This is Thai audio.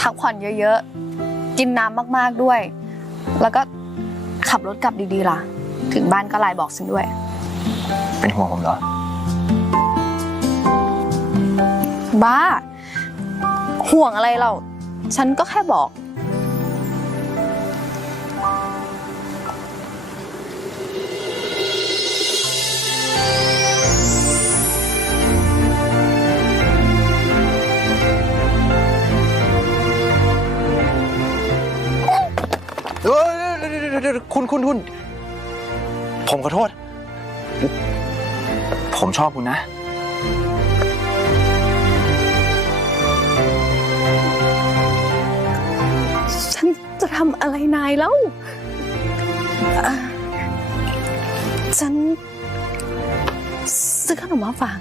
พักผ่อนเยอะๆ กินน้ำมากๆด้วย แล้วก็ขับรถกลับดีๆล่ะ ถึงบ้านก็ไลน์บอกฉันด้วย เป็นห่วงผมเหรอ บ้า ห่วงอะไรเรา ฉันก็แค่บอก เออเดี๋ยวเดี๋ยวคุณคุณคุณ ผมขอโทษ ผมชอบคุณนะ ฉันจะทำอะไรนายแล้ว ฉันซื้อขนมมาฝาก